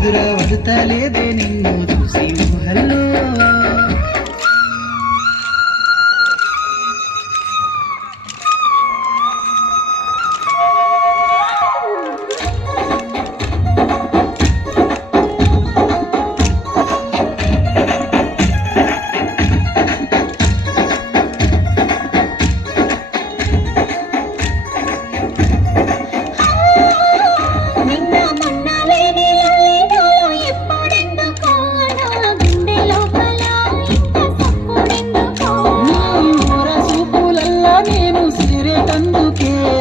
ఎదురా వదుతలేదే నిన్ను చూసి ఊహల్లో.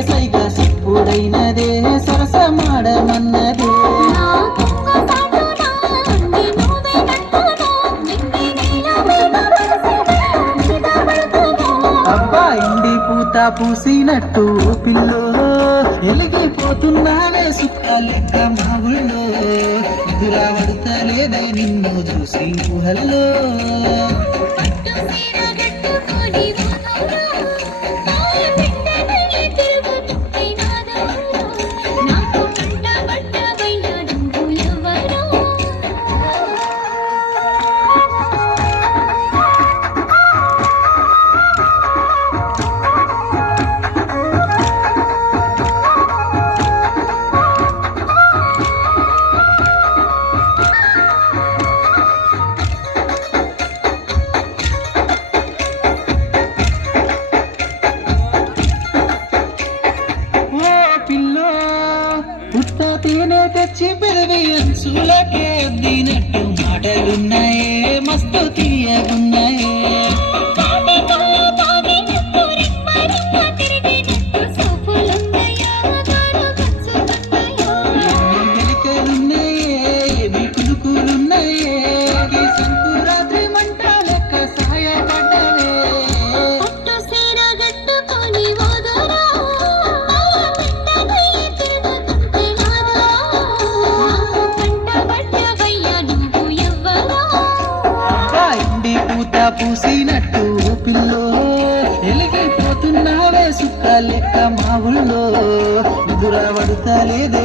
సైగసిప్పుడైనదే సరసమాడమన్నదే అబ్బా ఇండి పూత పూసినట్టు పిల్లో ఎలిగిపోతున్నానే సుక్క లెక్క మా ఊళ్ళో. ఎదురా వడతలేదే నిన్ను చూసి ఊహల్లో. పుట్ట తేనె తెచ్చి పెరిగి అంచులకే అద్దినట్టు మాటలున్నాయే మస్తు తీయగున్నాయే. మెలికలున్నాయే ఏమి కులుకులున్నాయే ఈ సంకురాత్రి మంట లెక్క సాయపడ్డవే. పూసినట్టు పిల్లో ఎలిగిపోతున్నావే సుక్క లెక్క మా ఊళ్ళో. ఎదురా వడతలేదే